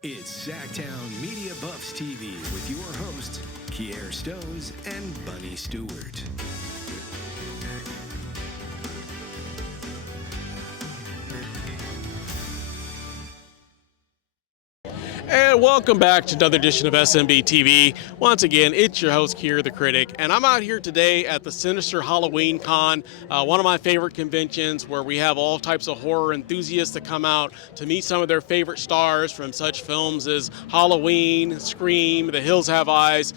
It's SacTown Media Buffs TV with your hosts, Kier Stows and Bunny Stewart. And welcome back to another edition of SMBTV. Once again, it's your host, Kier the Critic, and I'm out here today at the Sinister Halloween Con, one of my favorite conventions where we have all types of horror enthusiasts that come out to meet some of their favorite stars from such films as Halloween, Scream, The Hills Have Eyes.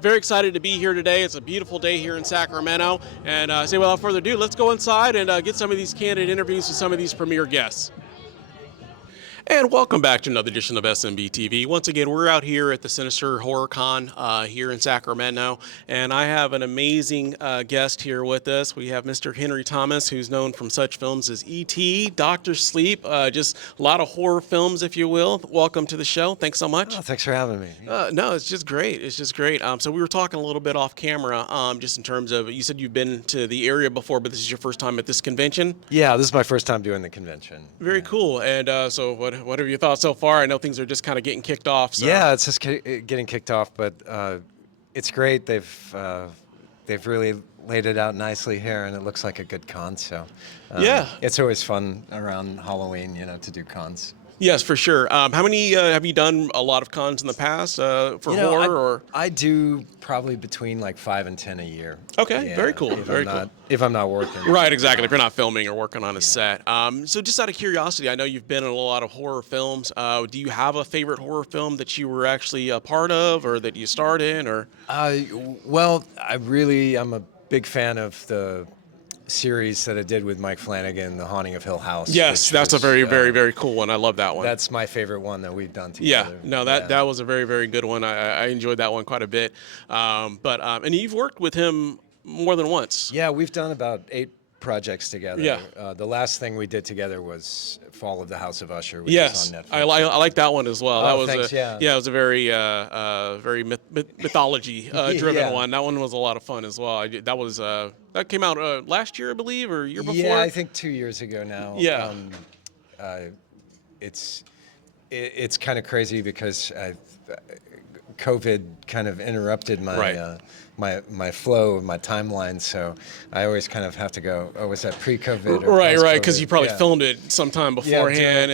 Very excited to be here today. It's a beautiful day here in Sacramento, and say without further ado, let's go inside and get some of these candid interviews with some of these premier guests. And welcome back to another edition of SMBTV. Once again, we're out here at the Sinister Horror Con here in Sacramento, and I have an amazing guest here with us. We have Mr. Henry Thomas, who's known from such films as E.T., Doctor Sleep, just a lot of horror films, if you will. Welcome to the show. Thanks so much. Oh, thanks for having me. No, it's just great. It's just great. So we were talking a little bit off camera, just in terms of, you said you've been to the area before, but this is your first time at this convention? Yeah, this is my first time doing the convention. Very cool. And so what have you thought so far? I know things are just kind of getting kicked off. So. Yeah, it's just getting kicked off, but it's great. They've really laid it out nicely here, and it looks like a good con. So yeah, it's always fun around Halloween, to do cons. Yes, for sure. How many have you done? A lot of cons in the past for horror, or I do probably between like 5 and 10 a year. Okay, very cool. If I'm not working. Right, exactly. If you're not filming or working on a set. So just out of curiosity, I know you've been in a lot of horror films. Do you have a favorite horror film that you were actually a part of, or that you starred in, or? Well, I'm a big fan of the series that I did with Mike Flanagan, The Haunting of Hill House. Yes, that's a very, very cool one. I love that one. That's my favorite one that we've done together. Yeah, no, that was a very, very good one. I enjoyed that one quite a bit. And you've worked with him more than once. Yeah, we've done about 8 projects together. Yeah. The last thing we did together was Fall of the House of Usher, which yes, is on Netflix. I like that one as well. Oh, that was thanks, it was a very mythology driven Yeah. one. That one was a lot of fun as well. That came out last year, I believe, or year before. Yeah, I think 2 years ago now. Yeah. It's kind of crazy because COVID kind of interrupted my Right. my flow, my timeline. So I always kind of have to go. Oh, was that pre-COVID? Or Right, post-COVID? because you probably filmed it sometime beforehand.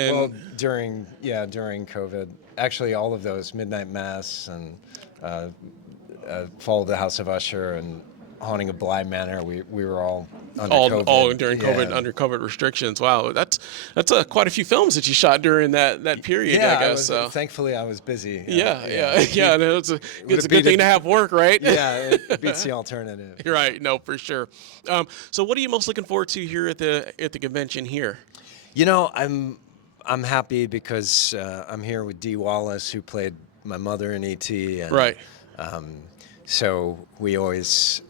during COVID. Actually, all of those, Midnight Mass and Fall of the House of Usher and Haunting of Bly Manor, we were all under COVID. All during COVID, under COVID restrictions. Wow, that's quite a few films that you shot during that period. Yeah, I guess. Thankfully, I was busy. Yeah. No, it's a good thing to have work, right? Yeah, it beats the alternative. You're right. No, for sure. So, what are you most looking forward to here at the convention here? I'm happy because I'm here with Dee Wallace, who played my mother in E.T. And, right. So we always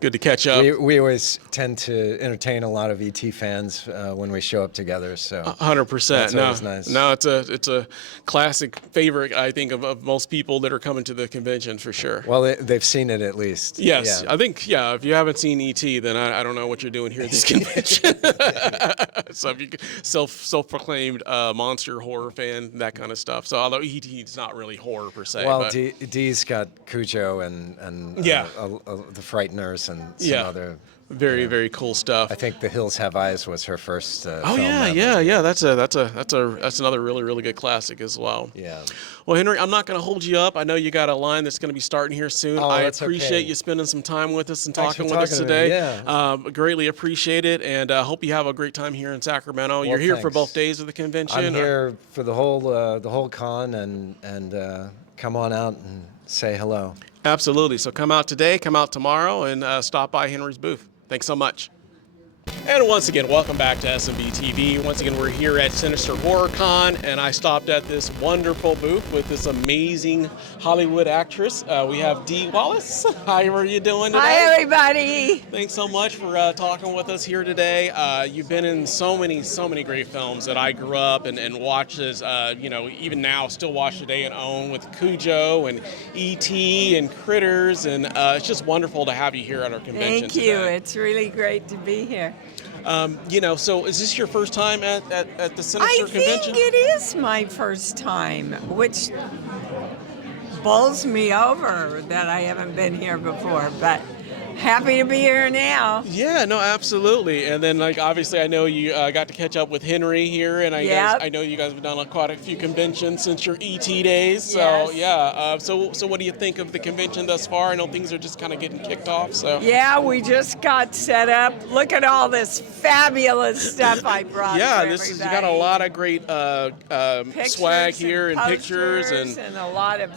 good to catch up. We always tend to entertain a lot of ET fans when we show up together. So 100%. That's always nice. No, it's a classic favorite, I think, of most people that are coming to the convention for sure. Well, they've seen it at least. Yes, yeah. I think if you haven't seen ET, then I don't know what you're doing here at this convention. So if you self-proclaimed monster horror fan, that kind of stuff. So although ET is not really horror per se. Well, but Dee's got Cujo and the Frighteners and some other very cool stuff. I think The Hills Have Eyes was her first film yeah. That's another really good classic as well. Yeah. Well, Henry, I'm not going to hold you up. I know you got a line that's going to be starting here soon. Oh, I that's appreciate okay. you spending some time with us and Thanks talking for with us talking to me. today. Yeah. Greatly appreciate it, and hope you have a great time here in Sacramento. Well, You're here for thanks. both days of the convention. I'm here for the whole con, and come on out and say hello. Absolutely. So come out today, come out tomorrow, and stop by Henry's booth. Thanks so much. And once again, welcome back to SMBTV. Once again, we're here at Sinister Horror Con, and I stopped at this wonderful booth with this amazing Hollywood actress. We have Dee Wallace. How are you doing today? Hi, everybody. Thanks so much for talking with us here today. You've been in so many great films that I grew up and watched as, even now still watch today and own, with Cujo and E.T. and Critters, and it's just wonderful to have you here at our convention Thank you. today. It's really great to be here. So is this your first time at the Sinister I convention? think it is my first time, which bowls me over that I haven't been here before, but happy to be here now. Yeah, no, absolutely. And then, like, obviously, I know you got to catch up with Henry here, and Yep. I know you guys have done quite a few conventions since your ET days. So Yes. yeah. So what do you think of the convention thus far? I know things are just kind of getting kicked off. So Yeah, we just got set up. Look at all this fabulous stuff I brought. yeah, for this is you got a everybody. lot of great Pictures swag here and pictures posters and a lot of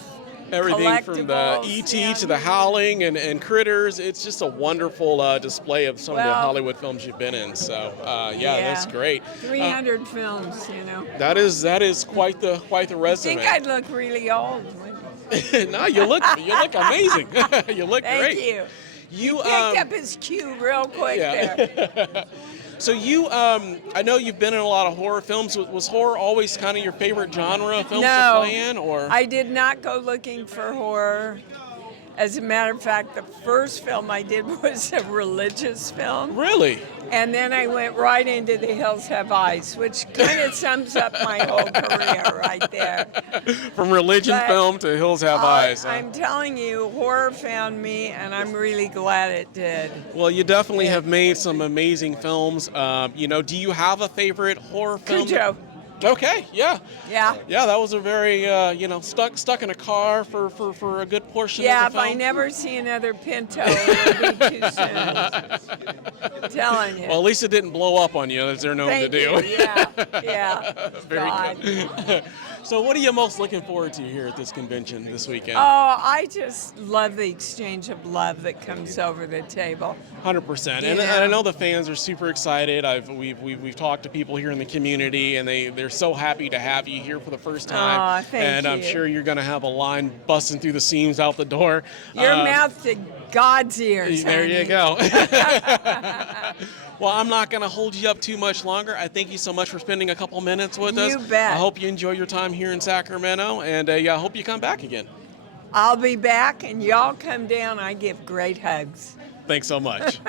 everything from the collectibles, ET to the yeah. Howling and Critters. It's just a wonderful display of some of the Well, Hollywood films you've been in. So that's great. 300 films, you know. That is quite the I resume. think I'd look really old. No, you look amazing. You look Thank great. you. You Picked up his cue real quick there. So I know you've been in a lot of horror films. Was horror always kind of your favorite genre of films to No, play in, or? I did not go looking for horror. As a matter of fact, the first film I did was a religious film. Really? And then I went right into The Hills Have Eyes, which kind of sums up my whole career right there. From religion But, film to Hills Have Eyes. Huh? I'm telling you, horror found me, and I'm really glad it did. Well, you definitely have made some amazing films. Do you have a favorite horror film? Cujo. Okay, yeah. Yeah. Yeah, that was a very, stuck in a car for a good portion Yeah, of if the film. I never see another Pinto, it'll be too soon. I'm telling you. Well, at least it didn't blow up on you, as they're known Thank to do. you. Yeah. Very God. good. So what are you most looking forward to here at this convention this weekend? Oh, I just love the exchange of love that comes over the table. 100%. And Yeah. I know the fans are super excited. We've talked to people here in the community, and they're so happy to have you here for the first time. Aw, thank and I'm you. sure you're going to have a line busting through the seams out the door. Your mouth to God's ears. There honey. you go. Well, I'm not going to hold you up too much longer. I thank you so much for spending a couple minutes with us. You bet. I hope you enjoy your time here in Sacramento, and I hope you come back again. I'll be back, and y'all come down. I give great hugs. Thanks so much.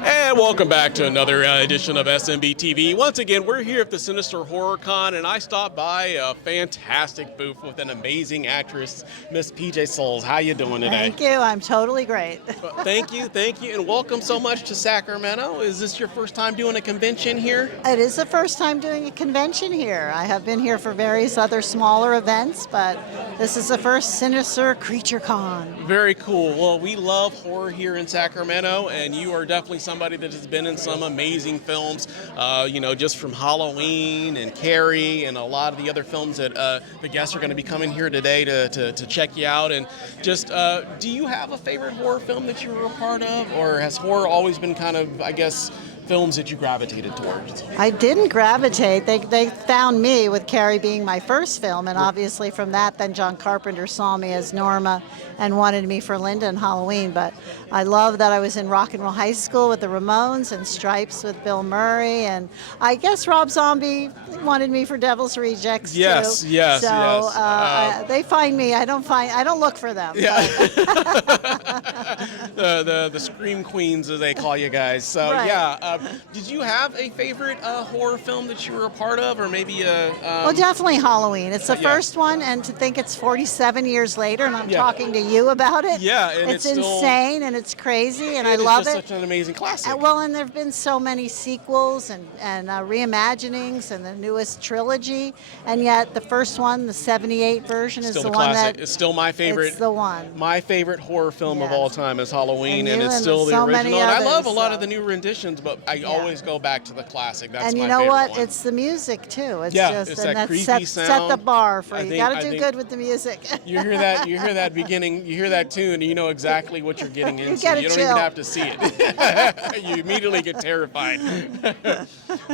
And welcome back to another edition of SMBTV. Once again, we're here at the Sinister Horror Con, and I stopped by a fantastic booth with an amazing actress, Miss PJ Souls. How you doing today? Thank you. I'm totally great. Thank you, and welcome so much to Sacramento. Is this your first time doing a convention here? It is the first time doing a convention here. I have been here for various other smaller events, but this is the first Sinister Creature Con. Very cool. Well, we love horror here in Sacramento, and you are definitely somebody that has been in some amazing films, just from Halloween and Carrie and a lot of the other films that the guests are going to be coming here today to check you out. And just, do you have a favorite horror film that you were a part of, or has horror always been kind of, I guess, films that you gravitated towards? I didn't gravitate. They found me with Carrie being my first film, and obviously from that, then John Carpenter saw me as Norma and wanted me for Linda and Halloween. But I love that I was in Rock and Roll High School with the Ramones and Stripes with Bill Murray, and I guess Rob Zombie wanted me for Devil's Rejects too. Yes, yes, so, yes. They find me. I don't look for them. Yeah. the Scream Queens, as they call you guys. So Right. yeah. Did you have a favorite horror film that you were a part of, or maybe a? Well, definitely Halloween. It's the yeah. first one, and to think it's 47 years later, and I'm Yeah. talking to you about it. Yeah, and it's still- insane, and it's crazy, and I It is love just it. such an amazing classic. Well, and there have been so many sequels and reimaginings, and the newest trilogy, and yet the first one, the '78 version, Still is the the one classic. that It's still my favorite. It's the one. My favorite horror film of Yes. all time is Halloween, And and you it's and still the so many original. And I love a others, lot so- of the new renditions, but I always go back to the classic. That's And my you know favorite what? one. It's the music too. It's Yeah, just it's and that that creepy set the sound. bar for I you. think- Got I to do think- good with the music. You hear that beginning, you hear that tune, and you know exactly what you're getting into. get a You don't chill. even have to see it. You immediately get terrified.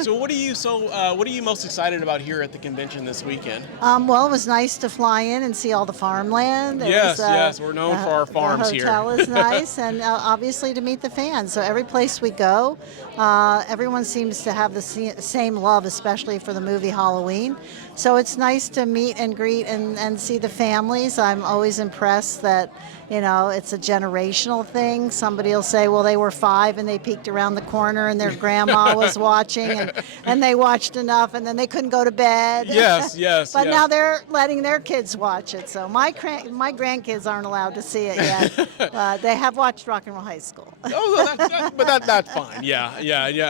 So what are you most excited about here at the convention this weekend? Well, it was nice to fly in and see all the farmland. Yes, we're known for our farms the here. hotel is nice, and obviously to meet the fans. So every place we go, everyone seems to have the same love, especially for the movie Halloween. So it's nice to meet and greet and see the families. I'm always impressed that, it's a generational thing. Somebody will say, well, they were 5 and they peeked around the corner and their grandma was watching and they watched enough and then they couldn't go to bed. Yes, yes. But yes. now they're letting their kids watch it. So my grandkids aren't allowed to see it yet. They have watched Rock and Roll High School. But that's fine. Yeah.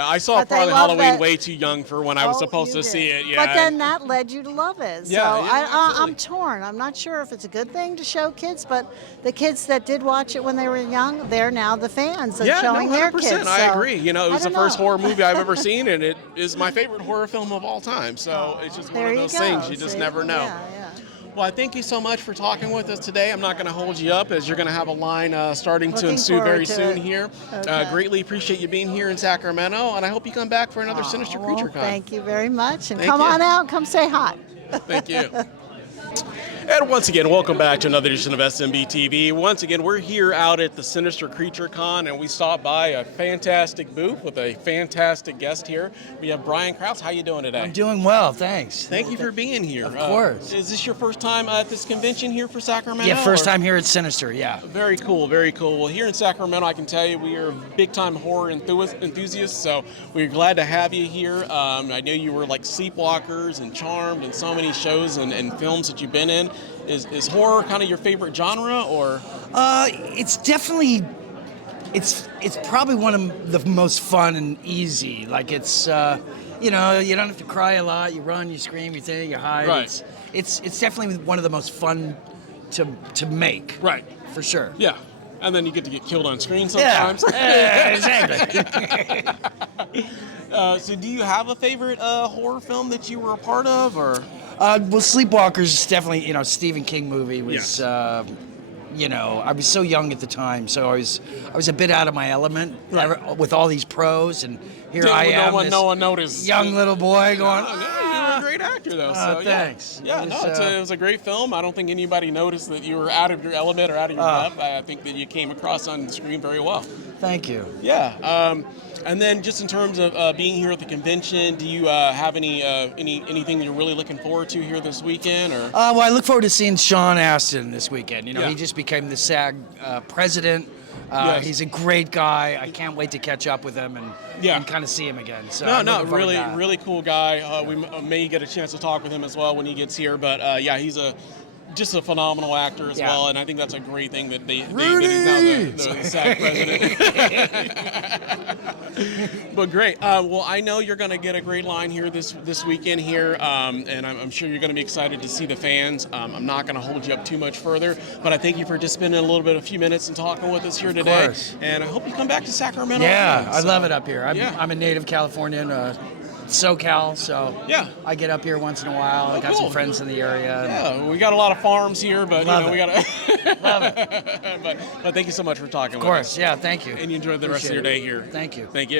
I saw But they probably love Halloween that- way too young for when I was supposed you to see did. it. Yeah. But then that led you to love it. So Yeah, absolutely. I'm torn. I'm not sure if it's a good thing to show kids, but the kids that did watch it when they were young, they're now the fans and showing their 100%. kids. I So, agree. It was the don't first know. horror movie I've ever seen, and it is my favorite horror film of all time. So it's just one There of you those go. things you just See? never know. Yeah. Well, I thank you so much for talking with us today. I'm not going to hold you up as you're going to have a line starting to Looking ensue very forward to soon it. here. Okay. Greatly appreciate you being here in Sacramento, and I hope you come back for another Sinister Well, Creature Con. thank you very much. And Thank come you. on out, come say hi. Thank you. And once again, welcome back to another edition of SMBTV. Once again, we're here out at the Sinister Creature Con, and we stopped by a fantastic booth with a fantastic guest here. We have Brian Krause. How you doing today? I'm doing well, thanks. Thank you for being here. Of course. Is this your first time at this convention here for Sacramento? Yeah, first or- time here at Sinister, yeah. Very cool, very cool. Well, here in Sacramento, I can tell you we are big-time horror enthusiasts, so we're glad to have you here. I know you were like Sleepwalkers and Charmed and so many shows and films that you've been in. Is horror kind of your favorite genre, or? It's definitely, it's probably one of the most fun and easy. Like it's, you don't have to cry a lot. You run, you scream, you think, you hide. Right. It's definitely one of the most fun to make. Right. For sure. Yeah. And then you get to get killed on screen Yeah. sometimes. Exactly. So do you have a favorite horror film that you were a part of, or? Well, Sleepwalkers is definitely, Stephen King movie was, Yes. I was so young at the time, so I was a bit out of my element with all these pros, and here I am, No one noticed. young little boy going, Oh, yeah, you were a great actor, though. So thanks. Yeah, It no, was, it was a great film. I don't think anybody noticed that you were out of your element or out of your depth. I think that you came across on the screen very well. Thank you. Yeah. And then just in terms of being here at the convention, do you have anything you're really looking forward to here this weekend? Or Well, I look forward to seeing Sean Astin this weekend. Yeah. He just became the SAG president. Yes. He's a great guy. I can't wait to catch up with him Yeah. and kind of see him again. So I'm no, looking forward to really, that. really cool guy. We may get a chance to talk with him as well when he gets here. But yeah, he's just a phenomenal actor as Yeah. well, and I think that's a great thing that that he's now the SAG president. But great. Well, I know you're going to get a great line here this weekend here, and I'm sure you're going to be excited to see the fans. I'm not going to hold you up too much further, but I thank you for just spending a few minutes and talking with us here today. course. And I hope you come back to Sacramento. Yeah, again. I So, love it up here. yeah. I'm a native Californian, SoCal, so Yeah. I get up here once in a while. I got cool. some friends in the area. Yeah, we got a lot of farms here, but Love we it. got to. Love it. But thank you so much for talking Of with us. course, yeah, thank you. And you enjoy the rest of your day Appreciate here. it. Thank you. Thank you.